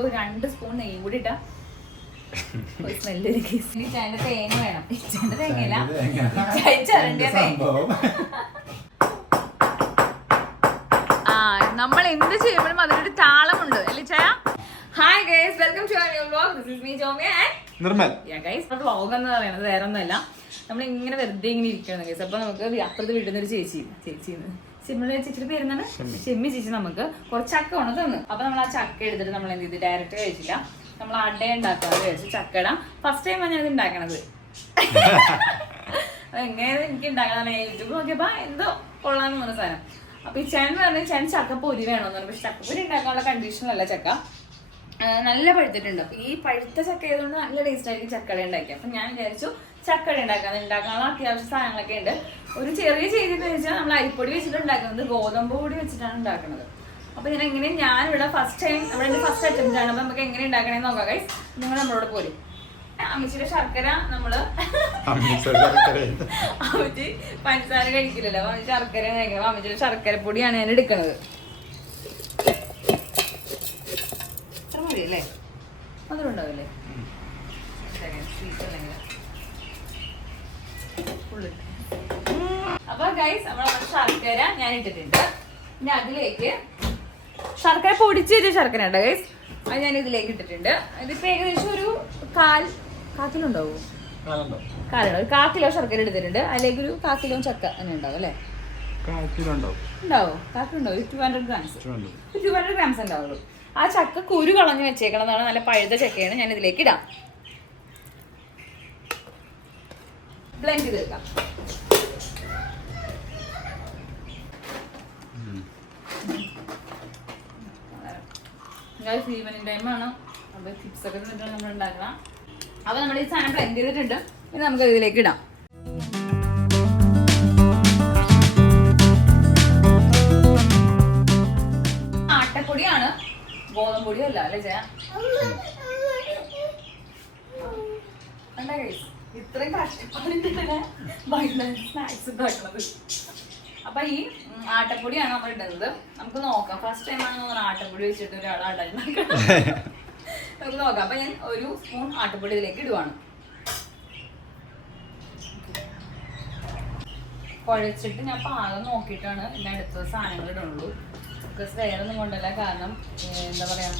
ഒരു രണ്ട് സ്പൂൺ നെയ്യും കൂടി ഇട്ടാ ഒരു സ്മെല്ല് ചേട്ടന്റെ തേങ്ങ വേണം. ചേട്ടന്റെ തേങ്ങയില്ല. ആ നമ്മൾ എന്ത് ചെയ്യുമ്പോഴും അതിനൊരു താളമുണ്ട്. അല്ലേ ചായ hi guys welcome to new vlog this is me Jomiya and Nirmal. Guys vlog എന്ന് പറയുന്നത് വേറെ ഒന്നുമല്ല നമ്മൾ ഇങ്ങനെ വെറുതെ ഇങ്ങനെ ഇരിക്കണം ഗൈസ് അപ്പൊ നമുക്ക് അപ്പുറത്ത് വീട്ടിൽ നിന്ന് ഒരു ചേച്ചി ചേച്ചി ചിമ്മിളി ചേച്ചിയുടെ പേരുന്നാണ് ചെമ്മി ചേച്ചി നമുക്ക് കുറച്ച് ചക്ക കൊണ്ട് തന്നു അപ്പൊ നമ്മൾ ആ ചക്ക എടുത്തിട്ട് നമ്മൾ എന്ത് ചെയ്ത് ഡയറക്റ്റ് കഴിച്ചില്ല. നമ്മൾ അട ഉണ്ടാക്കാൻ കഴിച്ചു ചക്കട ഫസ്റ്റ് ടൈം ഞാൻ ഇത് ഉണ്ടാക്കണത്. എങ്ങനെയാണ് എനിക്ക് ഉണ്ടാക്കണം യൂട്യൂബ് നോക്കിയപ്പോ എന്തോ കൊള്ളാന്ന് പറഞ്ഞ സാധനം. അപ്പൊ ഈ ചേൻ പറഞ്ഞു ചേൻ ചക്കപ്പൊരി വേണമെന്ന് പറഞ്ഞു. പക്ഷെ ചക്കപ്പൊരി ഉണ്ടാക്കാനുള്ള കണ്ടീഷനല്ല ചക്ക. ആ, നല്ല പഴുത്തിട്ടുണ്ട്. അപ്പൊ ഈ പഴുത്ത ചക്ക ആയതുകൊണ്ട് നല്ല ടേസ്റ്റ് ആയിരിക്കും ചക്കട ഉണ്ടാക്കി അപ്പൊ ഞാൻ വിചാരിച്ചു ചക്കട ഉണ്ടാക്കാൻ ഉണ്ടാക്കാനുള്ള അത്യാവശ്യ സാധനങ്ങളൊക്കെ ഉണ്ട്. ഒരു ചെറിയ ചെയ്തി വെച്ചാൽ നമ്മൾ അരിപ്പൊടി വെച്ചിട്ട് ഉണ്ടാക്കുന്നത്. ഗോതമ്പ് പൊടി വെച്ചിട്ടാണ് ഉണ്ടാക്കുന്നത്. അപ്പൊ ഞാൻ എങ്ങനെ ഞാനിവിടെ ഫസ്റ്റ് ടൈം ഇവിടെ എന്റെ ഫസ്റ്റ് അറ്റംപ്റ്റ് ആണ്. അപ്പൊ നമുക്ക് എങ്ങനെ ഉണ്ടാക്കണേന്ന് നോക്കാം കൈ നിങ്ങൾ നമ്മളോട് പോരും. അമ്മച്ചിയുടെ ശർക്കര നമ്മൾ അമ്മച്ചി പഞ്ചസാര കഴിക്കില്ലല്ലോ. അപ്പൊ ശർക്കര കഴിക്കണം. അമ്മച്ചിയുടെ ശർക്കര പൊടിയാണ് ഞാൻ എടുക്കുന്നത് മതി അല്ലേ മധുരം ഉണ്ടാവില്ലേ സ്വീറ്റ് അല്ലെങ്കിൽ അപ്പൊ ഗൈസ് നമ്മളെ ശർക്കര ഞാൻ ഇട്ടിട്ടുണ്ട്. ഇനി അതിലേക്ക് ശർക്കര പൊടിച്ച് വെച്ച ശർക്കര ഉണ്ട് ഗൈസ് അത് ഞാൻ ഇതിലേക്ക് ഇട്ടിട്ടുണ്ട്. ഇതിപ്പോ ഏകദേശം ഒരു കാൽ കാൽ കാലുണ്ടാവും ഒരു കാ കിലോ ശർക്കര എടുത്തിട്ടുണ്ട്. അതിലേക്ക് ഒരു കാ കിലോ ചക്ക അങ്ങനെ ഉണ്ടാവും അല്ലേ? ഉണ്ടാവോ. Two hundred grams two hundred grams ഉണ്ടാവുള്ളൂ. ആ ചക്ക കുരു കളഞ്ഞ് എന്നാണ് നല്ല പഴുത ചക്കയാണ്. ഞാൻ ഇതിലേക്ക് ഇടാം. ബ്ലെൻഡ് ചെയ്തെടുക്കാം. ഈവനിങ് ടൈമാണ് അപ്പോൾ ചിപ്സ് ഒക്കെ തന്നിട്ടാണ് നമ്മൾ ഉണ്ടാക്കണം. അപ്പോൾ നമ്മൾ ഈ സാധനം ബ്ലെൻഡ് ചെയ്തിട്ടുണ്ട്. ഇനി നമുക്ക് ഇതിലേക്ക് ഇടാം. ആട്ടപ്പൊടിയാണ് ഗോതമ്പ് പൊടിയല്ല അല്ലേ ജയ? കണ്ടാ guys? ഇത്രയും കഷ്ടപ്പാടിട്ടാണ് വൈകുന്നേരം സ്നാക്സ് ഉണ്ടാക്കുന്നത്. അപ്പൊ ഈ ആട്ടപ്പൊടിയാണ് നമ്മൾ ഇടുന്നത്. നമുക്ക് നോക്കാം. ഫസ്റ്റ് ടൈം ആണ് നമ്മൾ ആട്ടപ്പൊടി വെച്ചിട്ട് ഒരാൾ അട ഉണ്ടാക്കുന്നത്. നമുക്ക് നോക്കാം. അപ്പൊ ഞാൻ ഒരു സ്പൂൺ ആട്ടപ്പൊടി ഇതിലേക്ക് ഇടുവാണ്. കുഴച്ചിട്ട് ഞാൻ പാകം നോക്കിയിട്ടാണ് എന്റെ അടുത്ത സാധനങ്ങൾ ഇടുള്ളൂ ബിക്കോസ് വേറെ ഒന്നും കൊണ്ടല്ല. കാരണം എന്താ പറയാ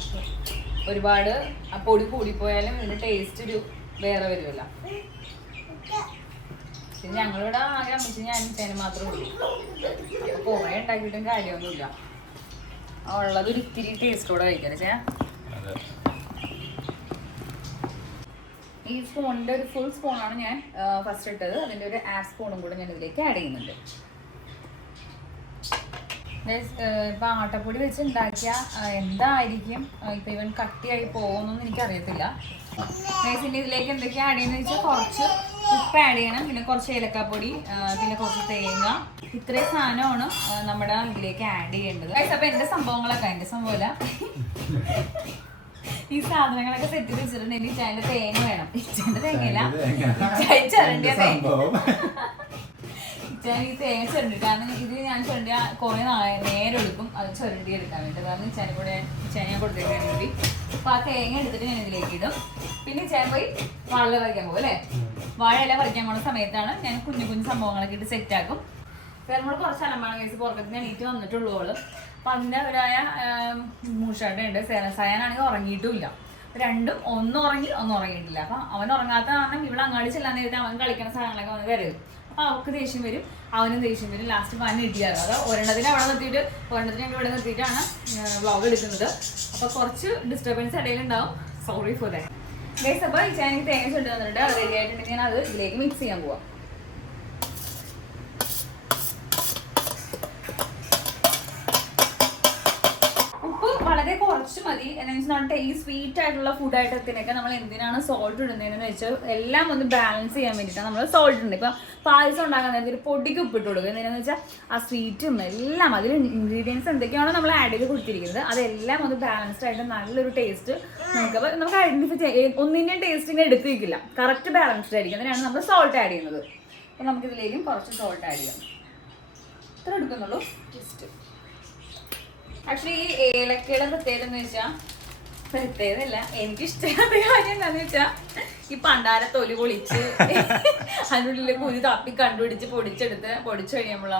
ഒരുപാട് ആ പൊടി കൂടിപ്പോയാലും ഇതിന്റെ ടേസ്റ്റ് ഒരു വേറെ വരുമല്ല പിന്നെ ഞങ്ങളിവിടെ ആകെ അമ്മച്ചി ഞാനും ചേനും മാത്രമേ ഉള്ളൂ. അപ്പൊ കുറെ ഉണ്ടാക്കിയിട്ടും കാര്യമൊന്നുമില്ല. ഉള്ളത് ഒരു ഇത്തിരി ടേസ്റ്റോടെ കഴിക്കാം ചേ? ഈ സ്പൂണിന്റെ ഒരു ഫുൾ സ്പൂണാണ് ഞാൻ ഫസ്റ്റ് ഇട്ടത്. അതിന്റെ ഒരു ഹാഫ് സ്പൂണും കൂടെ ഞാൻ ഇതിലേക്ക് ആഡ് ചെയ്യുന്നുണ്ട്. ഇപ്പൊ ആട്ടപ്പൊടി വെച്ച് ഉണ്ടാക്കിയ എന്തായിരിക്കും? ഇപ്പം ഇവൻ കട്ടിയായി പോകുന്നൊന്നും എനിക്കറിയത്തില്ല. ഇനി ഇതിലേക്ക് എന്തൊക്കെയാണ് ആഡ് ചെയ്യുന്നത് വെച്ചാൽ കുറച്ച് ഉപ്പ് ആഡ് ചെയ്യണം. പിന്നെ കുറച്ച് ഏലക്കാപ്പൊടി പിന്നെ കുറച്ച് തേങ്ങ. ഇത്രയും സാധനമാണ് നമ്മുടെ ഇതിലേക്ക് ആഡ് ചെയ്യേണ്ടത്. ഗൈസ് അപ്പൊ എന്റെ സംഭവങ്ങളൊക്കെ എന്റെ സംഭവമല്ല. ഈ സാധനങ്ങളൊക്കെ സെറ്റ് വെച്ചിട്ടുണ്ടെങ്കിൽ ചേട്ടന്റെ തേങ്ങ വേണം. ചേട്ടന്റെ തേങ്ങയില്ല. ചരണ്ടിയ തേങ്ങ. ഞാൻ ഈ തേൻ ചുരണ്ടി. കാരണം ഇത് ഞാൻ ചുരണ്ടി കോഴി നാളെ നേരെ എടുക്കും അത് ചുരണ്ടി എടുക്കാൻ വേണ്ടി. കാരണം ചേന കൂടെ ചേന കൊടുത്തേക്കാൻ വേണ്ടി അപ്പൊ ആ തേങ്ങ എടുത്തിട്ട് ഞാൻ ഇതിലേക്ക് ഇടും. പിന്നെ ചേന പോയി വാഴ പറിക്കാൻ പോകും അല്ലേ? വാഴയില പറിക്കാൻ പോകുന്ന സമയത്താണ് ഞാൻ കുഞ്ഞു കുഞ്ഞു സംഭവങ്ങളൊക്കെ ഇട്ട് സെറ്റ് ആക്കും. നമ്മൾ കുറച്ച് അലമ്പാണ് കേസ് പുറത്തേക്ക് ഞാൻ എണീറ്റ് വന്നിട്ടുള്ളൂ അവൾ. അപ്പൊ അതിന്റെ അവരായ മൂഷാട്ടുണ്ട് സയാനാണെങ്കിൽ ഉറങ്ങിയിട്ടുമില്ല. രണ്ടും ഒന്ന് ഉറങ്ങി ഒന്ന് ഉറങ്ങിയിട്ടില്ല. അപ്പൊ അവൻ ഉറങ്ങാത്ത കാരണം ഇവിടെ അങ്ങാടി ചെല്ലാൻ നേരത്തെ അവൻ കളിക്കുന്ന സാധനങ്ങളൊക്കെ വന്ന് അപ്പൊ അവൾക്ക് ദേഷ്യം വരും. അവനും ദേഷ്യം വരും. ലാസ്റ്റ് വൻ ഇടിയാകും അത് ഒരെണ്ണത്തിന് അവിടെ നിർത്തിയിട്ട് ഒരെണ്ണത്തിന് ഞങ്ങൾ ഇവിടെ നിർത്തിയിട്ടാണ് വ്ളോഗ് എടുക്കുന്നത്. അപ്പൊ കുറച്ച് ഡിസ്റ്റർബൻസ് ഇടയിലുണ്ടാവും. സോറി ഫോർ ദാറ്റ് ഗൈസ് അപ്പൊ ഈ ചാനൽ തേങ്ങ ചുണ്ടു തന്നിട്ട് അത് റെഡി ആയിട്ടുണ്ടെങ്കിൽ ഞാൻ അത് ഇതിലേക്ക് മിക്സ് ചെയ്യാൻ പോവാം ഉപ്പ് വളരെ കുറച്ച് മതി. എന്നുവെച്ചാൽ ഈ സ്വീറ്റ് ആയിട്ടുള്ള ഫുഡ് ആയിട്ടൊക്കെ നമ്മൾ എന്തിനാണ് സോൾട്ട് ഇടുന്നതെന്ന് വെച്ചാൽ എല്ലാം ഒന്ന് ബാലൻസ് ചെയ്യാൻ വേണ്ടിയിട്ടാണ് നമ്മൾ സോൾട്ട് ഉണ്ട് ഇപ്പൊ പായസം ഉണ്ടാക്കാൻ നേരത്തെ ഒരു പൊടിക്ക് ഉപ്പിട്ട് കൊടുക്കുക. എന്തിനാന്ന് വെച്ചാൽ ആ സ്വീറ്റും എല്ലാം അതിൽ ഇൻഗ്രീഡിയൻസ് എന്തൊക്കെയാണോ നമ്മൾ ആഡ് ചെയ്ത് കൊടുത്തിരിക്കുന്നത്. അതെല്ലാം ഒന്ന് ബാലൻസ്ഡ് ആയിട്ട് നല്ലൊരു ടേസ്റ്റ് നമുക്ക് നമുക്ക് ഐഡന്റിഫൈ ചെയ്യാം. ഒന്നിന്റെയും ടേസ്റ്റ് ഇങ്ങനെ എടുത്ത് വെക്കില്ല. കറക്റ്റ് ബാലൻസ്ഡ് ആയിരിക്കും. അതിനാണ് നമ്മൾ സോൾട്ട് ആഡ് ചെയ്യുന്നത്. അപ്പം നമുക്കിതിലേക്കും കുറച്ച് സോൾട്ട് ആഡ് ചെയ്യാം. ഇത്ര എടുക്കുന്നുള്ളൂ. ജസ്റ്റ് ആക്ച്വലി ഈ ഏലക്കയുടെ പ്രത്യേകത എന്ന് വെച്ചാൽ പ്രത്യേകതല്ല എനിക്ക് ഇഷ്ടമില്ലാത്ത കാര്യം എന്താന്ന് വെച്ചാ ഈ പണ്ടാര തൊലി പൊളിച്ച് അതിനുള്ളിൽ കുരു തപ്പി കണ്ടുപിടിച്ച് പൊടിച്ചെടുത്ത് പൊടിച്ചു കഴിയുമ്പോളാ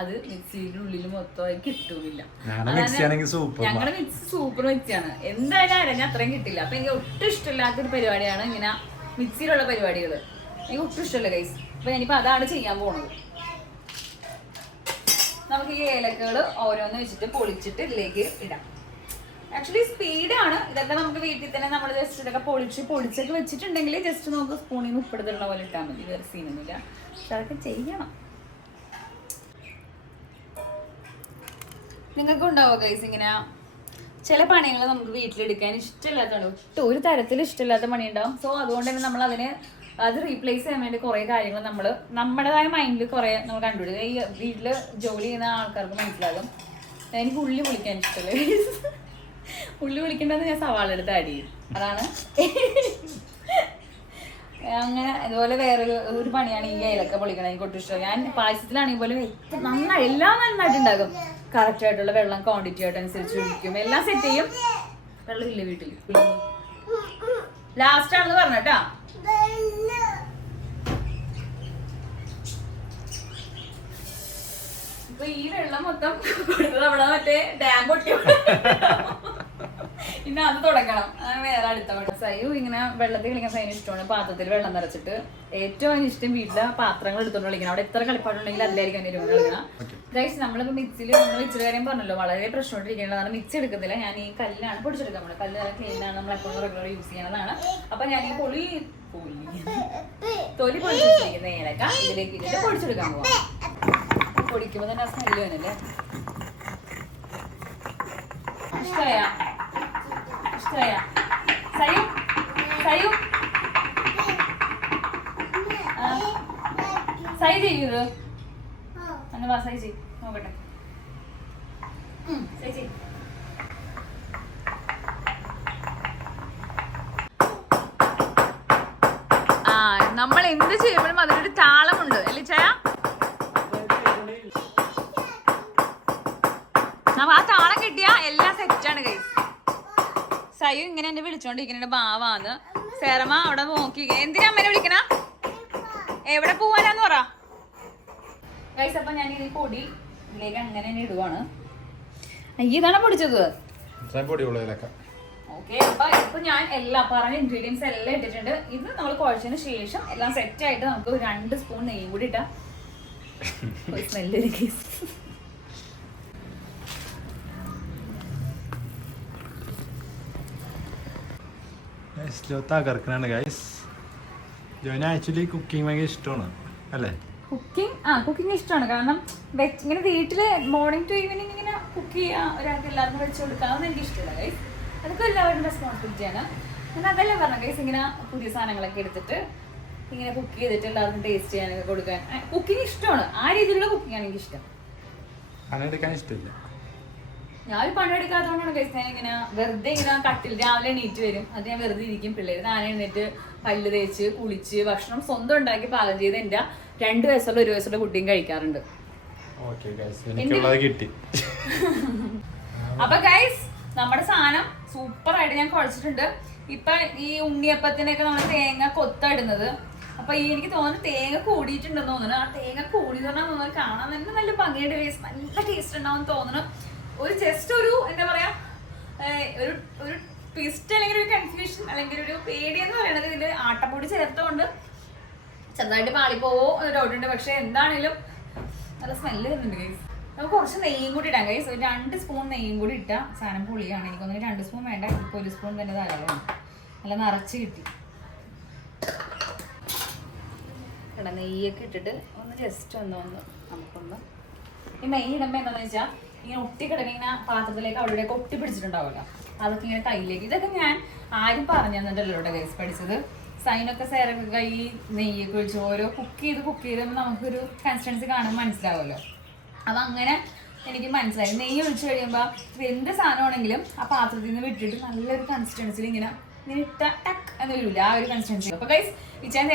അത് മിക്സിയുടെ ഉള്ളിൽ മൊത്തമായി കിട്ടൂല ഞങ്ങളുടെ മിക്സി ആണെങ്കിൽ സൂപ്പർ ഞങ്ങളുടെ മിക്സി സൂപ്പർ മിക്സിയാണ്. എന്തായാലും അരഞ്ഞ അത്രയും കിട്ടില്ല. അപ്പൊ എനിക്ക് ഒട്ടും ഇഷ്ടമില്ലാത്തൊരു പരിപാടിയാണ് ഇങ്ങനെ മിക്സിയിലുള്ള പരിപാടികൾ എനിക്ക് ഒട്ടും ഇഷ്ടമല്ല കൈസ് അപ്പൊ ഞാനിപ്പോ അതാണ് ചെയ്യാൻ പോണത്. നമുക്ക് ഈ ഏലക്കകൾ ഓരോന്ന് വെച്ചിട്ട് പൊളിച്ചിട്ട് ഇതിലേക്ക് ഇടാം. ആക്ച്വലി സ്പീഡാണ് ഇതൊക്കെ നമുക്ക് വീട്ടിൽ തന്നെ നമ്മൾ ജസ്റ്റ് ഇതൊക്കെ പൊളിച്ച് പൊളിച്ചൊക്കെ വെച്ചിട്ടുണ്ടെങ്കിൽ ജസ്റ്റ് നമുക്ക് സ്പൂണിൽ നിന്ന് ഉപ്പെടുത്തുള്ള പോലെ ഇട്ടാൽ മതി. വേറെ സീനൊന്നുമില്ല. പക്ഷെ അതൊക്കെ ചെയ്യണം. നിങ്ങൾക്ക് ഉണ്ടാവോ ഗൈസ് ഇങ്ങനെ? ചില പണികൾ നമുക്ക് വീട്ടിലെടുക്കാൻ ഇഷ്ടമില്ലാത്തതാണ്. ഒട്ടും ഒരു തരത്തിൽ ഇഷ്ടമില്ലാത്ത പണി ഉണ്ടാവും സോ അതുകൊണ്ട് തന്നെ നമ്മൾ അതിനെ അത് റീപ്ലേസ് ചെയ്യാൻ വേണ്ടി കുറേ കാര്യങ്ങൾ നമ്മൾ നമ്മുടേതായ മൈൻഡിൽ കുറേ നമ്മൾ കണ്ടുപിടിക്കും ഈ വീട്ടിൽ ജോലി ചെയ്യുന്ന ആൾക്കാർക്ക് മനസ്സിലാകും. എനിക്ക് ഉള്ളി വിളിക്കാൻ ഇഷ്ടമല്ലേ ഉള്ളി വിളിക്കേണ്ടത് ഞാൻ സവാള എടുത്ത് ചെയ്യും. അതാണ്. അങ്ങനെ അതുപോലെ വേറൊരു ഒരു പണിയാണ് ഈ ഇലക്ക പൊളിക്കണം എനിക്ക് ഒട്ടും ഇഷ്ടം ഞാൻ പായസത്തിലാണെങ്കിൽ പോലും നന്നായി എല്ലാം നന്നായിട്ടുണ്ടാകും. കറക്റ്റ് ആയിട്ടുള്ള വെള്ളം ക്വാണ്ടിറ്റി ആയിട്ട് അനുസരിച്ച് ഒഴിക്കും. എല്ലാം സെറ്റ് ചെയ്യും. വെള്ളമില്ല വീട്ടിൽ ലാസ്റ്റ് ആണെന്ന് പറഞ്ഞട്ടാ ഇപ്പൊ ഈ വെള്ളം മൊത്തം കൊടുത്തത് അവിടെ മറ്റേ ഡാം പൊട്ടി പിന്നെ അത് തുടങ്ങണം. വേറെ അടുത്ത വേണം സൈയു ഇങ്ങനെ വെള്ളത്തിൽ കളിക്കാൻ സൈന് ഇഷ്ടമാണ്. പാത്രത്തിൽ വെള്ളം നിറച്ചിട്ട് ഏറ്റവും ഇഷ്ടം വീട്ടിലെ പാത്രങ്ങൾ എടുത്തോണ്ട് കളിക്കണം. അവിടെ എത്ര കളിപ്പാടുണ്ടെങ്കിൽ അതിലായിരിക്കും അതിന് കളിക്കണം ഗൈസ് നമ്മളിപ്പോ മിക്സിയിൽ നമ്മൾ മിക്സിയുടെ കാര്യം പറഞ്ഞല്ലോ. വളരെ പ്രശ്നമായിട്ടിരിക്കേണ്ടതാണ് മിക്സി എടുക്കത്തില്ല. ഞാൻ ഈ കല്ലാണ് പൊടിച്ചെടുക്കാൻ നമ്മൾ കല്ല് ക്ലീൻ ആണ്. നമ്മൾ എപ്പോഴും റെഗുലർ യൂസ് ചെയ്യുന്നതാണ്. അപ്പൊ ഞാൻ ഈ പൊളി പൊളി തൊലി പൊടിച്ചിരിക്കുന്ന ഏലക്ക ഇതിലേക്ക് ഇട്ടിട്ട് പൊടിച്ചെടുക്കാൻ പോവാം. പൊടിക്കുമ്പോ തന്നെ സ്മെല്ല് വരല്ലേ ഇഷ്ടമായ ഇഷ്ടമായ സയു സയു. സൈ ചെയ്യത് അന്ന് വാ സൈ ചെയ് നോക്കട്ടെ. സൈ ചെയ് നമ്മൾ എന്ത് ചെയ്യുമ്പോഴും അതിനൊരു സയു ഇങ്ങനെ എന്നെ വിളിച്ചോണ്ടിരിക്കുന്നുണ്ട്. ബാവാന്ന്. സേറമ്മ അവിടെ നോക്കി. എന്തിനാ അമ്മനെ വിളിക്കണ? എവിടെ പോവാനാന്ന് പറ. ഗൈസ് അപ്പൊ ഞാൻ ഈ പൊടി ഇതിലേക്ക് അങ്ങനെ തന്നെ ഇടുവാണ്. ഇതാണ് പൊടിച്ചത്? ഓക്കെ അപ്പൊ ഇപ്പൊ ഞാൻ എല്ലാ പറഞ്ഞ ഇൻഗ്രീഡിയൻസ് എല്ലാം ഇട്ടിട്ടുണ്ട്. ഇത് നമ്മൾ കുഴച്ചതിന് ശേഷം എല്ലാം സെറ്റ് ആയിട്ട് നമുക്ക് രണ്ട് സ്പൂൺ നെയ്യും കൂടി ഇട്ടാ. സ്മെല്ല് ജോ തകർക്കണാണ് ഗൈസ് ജോന് ആക്ച്വലി കുക്കിംഗ് ഭയങ്കര ഇഷ്ടമാണ് അല്ലേ? കുക്കിംഗ് ആ കുക്കിംഗ് ഇഷ്ടമാണ്. കാരണം ഇങ്ങനെ വീട്ടിൽ മോർണിംഗ് ടു ഈവനിങ് ഇങ്ങനെ കുക്ക് ചെയ്യാൻ ഒരാൾക്ക് എല്ലാവർക്കും വെച്ച് കൊടുക്കാമെന്ന് എനിക്ക് ഇഷ്ടമില്ല ഗൈസ് അതൊക്കെ എല്ലാവരുടെയും റെസ്പോൺസിബിലിറ്റിയാണ് ഞാൻ അതല്ലേ പറഞ്ഞു ഗൈസ് ഇങ്ങനെ പുതിയ സാധനങ്ങളൊക്കെ എടുത്തിട്ട് ഇങ്ങനെ കുക്ക് ചെയ്തിട്ട് എല്ലാവർക്കും ടേസ്റ്റ് ചെയ്യാനൊക്കെ കൊടുക്കാൻ. കുക്കിംഗ് ഇഷ്ടമാണ്. ആ രീതിയിലുള്ള കുക്കിംഗ് ആണ് എനിക്ക് ഇഷ്ടം അങ്ങനെ എടുക്കാൻ ഇഷ്ടമില്ല. ഞാൻ ഒരു പണിയെടുക്കാത്തതുകൊണ്ടാണ് ഗൈസ് ഞാൻ ഇങ്ങനെ വെറുതെ ഇങ്ങനെ കട്ടിൽ രാവിലെ എണീറ്റ് വരും. അത് ഞാൻ വെറുതെ ഇരിക്കും. പിള്ളേര് താനെ എഴുന്നേറ്റ് പല്ല് തേച്ച് കുളിച്ച് ഭക്ഷണം സ്വന്തം ഉണ്ടാക്കി പാകം ചെയ്ത് എന്റെ രണ്ട് വയസ്സുള്ള ഒരു വയസ്സുള്ള കുട്ടിയും കഴിക്കാറുണ്ട്. കിട്ടി. അപ്പൊ ഗൈസ് നമ്മുടെ സാധനം സൂപ്പർ ആയിട്ട് ഞാൻ കുഴച്ചിട്ടുണ്ട്. ഇപ്പൊ ഈ ഉണ്ണിയപ്പത്തിനൊക്കെ നമ്മൾ തേങ്ങ കൊത്തടുന്നത്. അപ്പൊ ഈ എനിക്ക് തോന്നുന്നു തേങ്ങ കൂടിയിട്ടുണ്ടെന്ന് തോന്നുന്നു. ആ തേങ്ങ കൂടി തോന്നുന്നു കാണാൻ തന്നെ നല്ല ഭംഗിയുടെ ടേസ്റ്റ് നല്ല ടേസ്റ്റ് ഉണ്ടാവും തോന്നുന്നു. ഒരു ജസ്റ്റ് ഒരു എന്താ പറയാ ഒരു ഒരു ട്വിസ്റ്റ് അല്ലെങ്കിൽ ഒരു കൺഫ്യൂഷൻ അല്ലെങ്കിൽ ഒരു പേടി എന്ന് പറയുന്നത് ഇതിൽ ആട്ടപ്പൊടി ചേർത്തുകൊണ്ട് ചെറുതായിട്ട് പാളിപ്പോവോ ഒരു ഡൗട്ട് ഉണ്ട്. പക്ഷെ എന്താണേലും നല്ല സ്മെല്ല് വരുന്നുണ്ട് ഗൈസ് നമുക്ക് കുറച്ച് നെയ്യും കൂടി ഇടാം ഗൈസ് ഒരു രണ്ട് സ്പൂൺ നെയ്യും കൂടി ഇട്ടാൽ സാധനം പുളിയാണ്. എനിക്കൊന്നും രണ്ട് സ്പൂൺ വേണ്ട ഇപ്പോൾ ഒരു സ്പൂൺ തന്നെ ധാരാളമാണ്. നല്ല നിറച്ച് കിട്ടി. നെയ്യൊക്കെ ഇട്ടിട്ട് ഒന്ന് ജസ്റ്റ് ഒന്ന് ഒന്ന് നമുക്കൊന്ന് ഈ നെയ്യ് ഇടുമ്പോൾ എന്താണെന്ന് വെച്ചാൽ ഇങ്ങനെ ഒട്ടി കിടക്കുന്ന ഇങ്ങനെ പാത്രത്തിലേക്ക് അവിടെ ഒട്ടിപ്പിടിച്ചിട്ടുണ്ടാവുമല്ലോ. ഒട്ടി പിടിച്ചിട്ടുണ്ടാവുമല്ലോ അതൊക്കെ ഇങ്ങനെ കയ്യിലേക്ക് ഇതൊക്കെ ഞാൻ ആരും പറഞ്ഞു തന്നിട്ടല്ലോ ഇവിടെ ഗൈസ് പഠിച്ചത്. സൈനൊക്കെ സേരൊക്കെ കൈ നെയ്യൊക്കെ ഒഴിച്ച് ഓരോ കുക്ക് ചെയ്ത് കുക്ക് ചെയ്ത് നമുക്കൊരു കൺസിസ്റ്റൻസി കാണുമ്പോൾ മനസ്സിലാവുമല്ലോ. അപ്പം അങ്ങനെ എനിക്ക് മനസ്സിലായി. നെയ്യ് ഒഴിച്ച് കഴിയുമ്പോൾ എന്ത് സാധനമാണെങ്കിലും ആ പാത്രത്തിൽ നിന്ന് വിട്ടിട്ട് നല്ലൊരു കൺസിസ്റ്റൻസിൽ ഇങ്ങനെ ഇട്ട ടക്ക് എന്ന് ആ ഒരു കൺസിസ്റ്റൻസി അപ്പോൾ ഗൈസ് ഇച്ചാൻ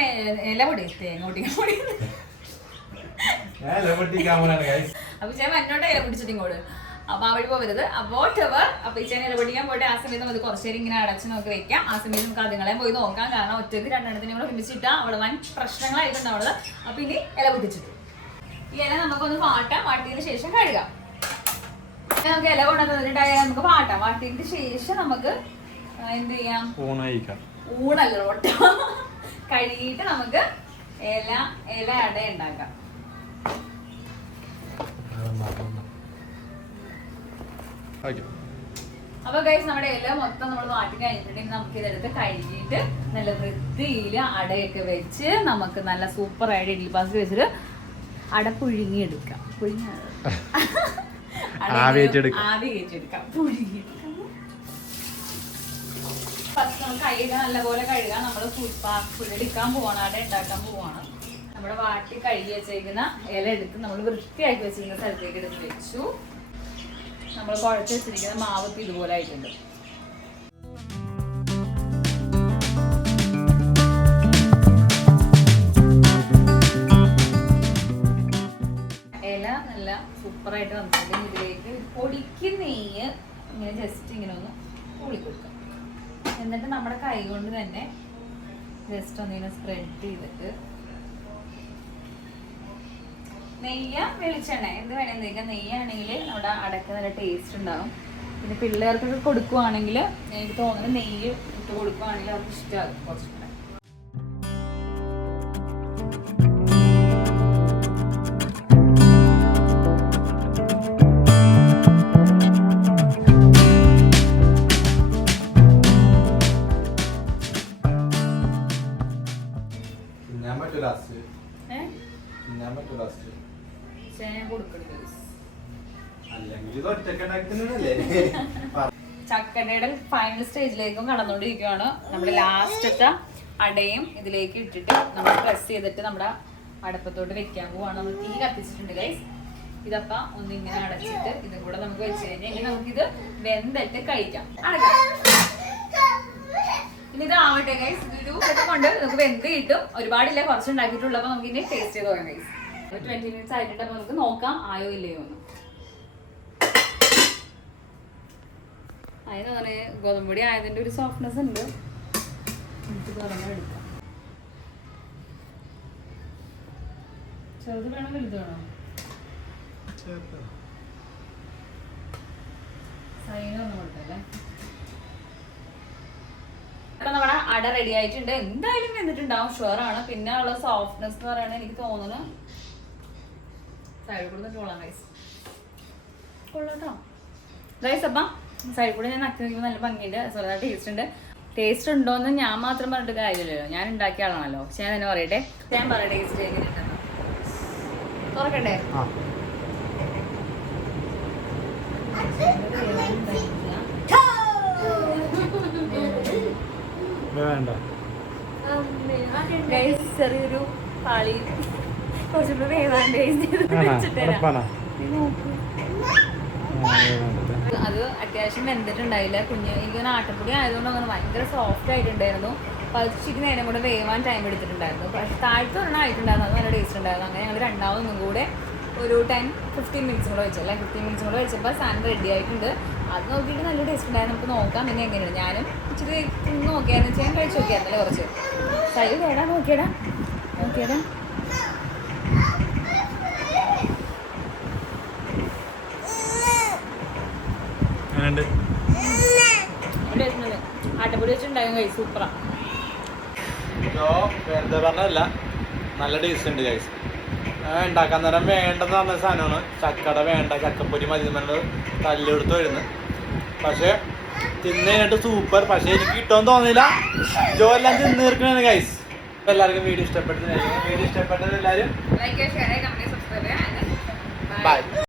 ഇല പൊടി തേങ്ങ പൊടി അപ്പൊ ഞാൻ എന്നോട് ഇല പിടിച്ചിട്ട് ഇങ്ങോട്ട്. അപ്പൊ ആ വഴി പോകരുത് വോട്ട് എവർ അപ്പൊ ഈ ചേനെ ഇല പൊട്ടിക്കാൻ പോയിട്ട് ആ സമയത്ത് നമുക്ക് കുറച്ചു നേരം ഇങ്ങനെ അടച്ചു നോക്കി വെക്കാം. ആ സമയത്ത് നമുക്ക് അതുങ്ങളെ പോയി നോക്കാം. കാരണം ഒറ്റയ്ക്ക് രണ്ടെണ്ണത്തിനെ കൂടെ ഒരുമിച്ചിട്ടാ അവിടെ വൻ പ്രശ്നങ്ങളായിട്ടുണ്ടാവുള്ളത് അപ്പൊ ഇനി ഇല പൊട്ടിച്ചിട്ടു. ഈ ഇല നമുക്കൊന്ന് വാട്ടാം. വാട്ടിയതിന് ശേഷം കഴുകാം. നമുക്ക് ഇല കൊണ്ടുവന്നിട്ടുണ്ടായാൽ നമുക്ക് വാട്ടാം. വാട്ടിയതിന് ശേഷം നമുക്ക് എന്ത് ചെയ്യാം? ഊണയിക്കാം ഊണല്ല കഴുകിയിട്ട് നമുക്ക് ഇല ഇല അട ഉണ്ടാക്കാം അപ്പൊ ഗൈസ് നമ്മുടെ എല്ലാം മൊത്തം നമ്മൾ മാറ്റി കഴിഞ്ഞിട്ടുണ്ടെങ്കിൽ നമുക്ക് ഇതെടുത്ത് കഴുകിയിട്ട് നല്ല വൃത്തിയിൽ അടയൊക്കെ വെച്ച് നമുക്ക് നല്ല സൂപ്പർ ആയിട്ട് ഇഡ്ഡലി പാസ് വെച്ചിട്ട് അട പുഴുങ്ങി എടുക്കാം പുഴുങ്ങി ആവി കയറ്റിയെടുക്കാം. പുഴുങ്ങി ഫസ്റ്റ് നമുക്ക് കൈയൊക്കെ നല്ലപോലെ കഴുകാം. നമ്മൾ പുഴലിക്കാൻ പോവാണ് അട ഉണ്ടാക്കാൻ പോവാണ്. നമ്മുടെ വാട്ടി കഴുകി വെച്ചേക്കുന്ന ഇല എടുത്ത് നമ്മൾ വൃത്തിയാക്കി വെച്ചിരിക്കുന്ന സ്ഥലത്തേക്ക് എടുത്ത് വെച്ചു. നമ്മൾ കുഴച്ച് വെച്ചിരിക്കുന്ന മാവ് ഇതുപോലെ ആയിട്ടുണ്ട്. ഇല നല്ല സൂപ്പറായിട്ട് വന്നിട്ടുണ്ട്. ഇതിലേക്ക് പൊടിക്ക് നെയ്യ് ഇങ്ങനെ ജസ്റ്റ് ഇങ്ങനെ ഒന്ന് പൊളി കൊടുക്കാം. എന്നിട്ട് നമ്മുടെ കൈ കൊണ്ട് തന്നെ ജസ്റ്റ് ഒന്നിങ്ങനെ സ്പ്രെഡ് ചെയ്തിട്ട് നെയ്യ വെളിച്ചെണ്ണ. എന്ത് വേണമെന്ന് തേക്കാം. നെയ്യാണെങ്കിൽ നമ്മുടെ അടക്ക നല്ല ടേസ്റ്റ് ഉണ്ടാവും. പിന്നെ പിള്ളേർക്കൊക്കെ കൊടുക്കുവാണെങ്കിൽ എനിക്ക് തോന്നുന്നത് നെയ്യ് ഇട്ട് കൊടുക്കുവാണെങ്കിൽ അവർക്ക് ഇഷ്ടമാകും കുറച്ചുകൂടെ ചക്കടയുടെ ഫൈനൽ സ്റ്റേജിലേക്കും കടന്നുകൊണ്ടിരിക്കുകയാണ് നമ്മുടെ ലാസ്റ്റത്തെ അടയും ഇതിലേക്ക് ഇട്ടിട്ട് നമ്മൾ പ്രസ് ചെയ്തിട്ട് നമ്മുടെ അടുപ്പത്തോട്ട് വെക്കാൻ പോവാണ്. നമ്മൾ തീ കത്തിച്ചിട്ടുണ്ട് ഗൈസ് ഇതപ്പ ഒന്നിങ്ങനെ അടച്ചിട്ട് ഇതും കൂടെ നമുക്ക് വെച്ച് കഴിഞ്ഞാൽ ഇനി നമുക്കിത് വെന്തിട്ട് കഴിക്കാം. അടക്കാം ഇനി ഇത് ആവട്ടെ ഗൈസ് ഇതൊരു കൊണ്ട് നമുക്ക് വെന്ത് കിട്ടും. ഒരുപാടില്ല കുറച്ച് ഉണ്ടാക്കിയിട്ടുള്ളപ്പോൾ നമുക്ക് ഇനി ടേസ്റ്റ് ചെയ്ത് പോകാം ഗൈസ് ട്വന്റി മിനിറ്റ്സ് ആയിട്ടുണ്ട്. അപ്പൊ നമുക്ക് നോക്കാം ആയോ ഇല്ലയോ എന്ന്. അതിന് അങ്ങനെ ഗോതമ്പൊടി ആയതിന്റെ ഒരു സോഫ്റ്റ്നെസ് ഉണ്ട്. നമുക്ക് തുറന്ന് എടുക്കാം. ചെറുത് വേണം വലുത് വേണം? സൈനൊന്നും കൊടുത്തല്ലേ അപ്പൊ നമ്മുടെ അട റെഡി ആയിട്ടുണ്ട്. എന്തായാലും വന്നിട്ടുണ്ടാവും. ഷുവർ ആണ്. പിന്നെ ഉള്ള സോഫ്റ്റ്നെസ് എന്ന് പറയുന്നത് എനിക്ക് തോന്നുന്നു സൈഡിൽ കൂടെ കൊള്ളാം ഗൈസ് കൊള്ളാട്ടോ. ഗൈസ് അപ്പം സൈഡിൽ കൂടെ ഞാൻ നക്കി നല്ല ഭംഗിയുണ്ട്. സ്വന്തമായിട്ട് ടേസ്റ്റ് ഉണ്ട്. ടേസ്റ്റ് ഉണ്ടോന്ന് ഞാൻ മാത്രം പറഞ്ഞിട്ട് കാര്യമില്ലല്ലോ. ഞാൻ ഉണ്ടാക്കിയ ആളാണല്ലോ. പക്ഷെ ഞാൻ തന്നെ പറയട്ടെ. ഞാൻ പറയാം ടേസ്റ്റ് എങ്ങനെയുണ്ടെന്ന് വേണ്ട. ചെറിയൊരു പാളി. കുറച്ചുകൂടെ. അത് അത്യാവശ്യം വെന്തിട്ടുണ്ടായില്ല. കുഞ്ഞ് എനിക്ക് ആട്ടപ്പൊടി ആയതുകൊണ്ട് അങ്ങനെ ഭയങ്കര സോഫ്റ്റ് ആയിട്ടുണ്ടായിരുന്നു. പതിച്ചിട്ട് നേരം കൂടെ വേവാൻ ടൈം എടുത്തിട്ടുണ്ടായിരുന്നു. പക്ഷെ താഴത്തെ ഒരെണ്ണം ആയിട്ടുണ്ടായിരുന്നു. അത് നല്ല ടേസ്റ്റ് ഉണ്ടായിരുന്നു. അങ്ങനെ ഞങ്ങൾ രണ്ടാമതൊന്നും കൂടെ ഒരു ടെൻ ഫിഫ്റ്റീൻ മിനിറ്റ്സ് കൂടെ വെച്ചു. അല്ലെ? ഫിഫ്റ്റീൻ മിനിറ്റ്സും കൂടെ വെച്ചപ്പോൾ സാധനം റെഡി ആയിട്ടുണ്ട്. അത് നോക്കിയിട്ട് നല്ല ടേസ്റ്റ് ഉണ്ടായിരുന്നു. നമുക്ക് നോക്കാം പിന്നെ എങ്ങനെയാണ്. ഞാനും ഇച്ചിരി നോക്കിയായിരുന്നു. ചെയ്യാൻ കഴിച്ച് നോക്കിയായിരുന്നല്ലേ കുറച്ച്? സൈഡ് കേടാ നോക്കിയടാ. നോക്കിയടാ. എങ്ങനെയുണ്ട്? വെറുതെ പറഞ്ഞല്ല നല്ല ടേസ്റ്റ് ഉണ്ട് ഗൈസ് ഉണ്ടാക്കാൻ നേരം വേണ്ടെന്ന് പറഞ്ഞ സാധനമാണ്. ചക്കട വേണ്ട ചക്കപ്പൊരി മതി നമ്മൾ തല്ലെടുത്ത് വരുന്നത്. പക്ഷെ തിന്നിട്ട് കഴിഞ്ഞിട്ട് സൂപ്പർ പക്ഷെ എനിക്ക് കിട്ടുമെന്ന് തോന്നിയില്ല ജോ എല്ലാം തിന്ന് തീർക്കണാണ് ഗൈസ് എല്ലാവർക്കും വീഡിയോ ഇഷ്ടപ്പെട്ടത് വീഡിയോ ഇഷ്ടപ്പെട്ടത് എല്ലാവരും ബൈ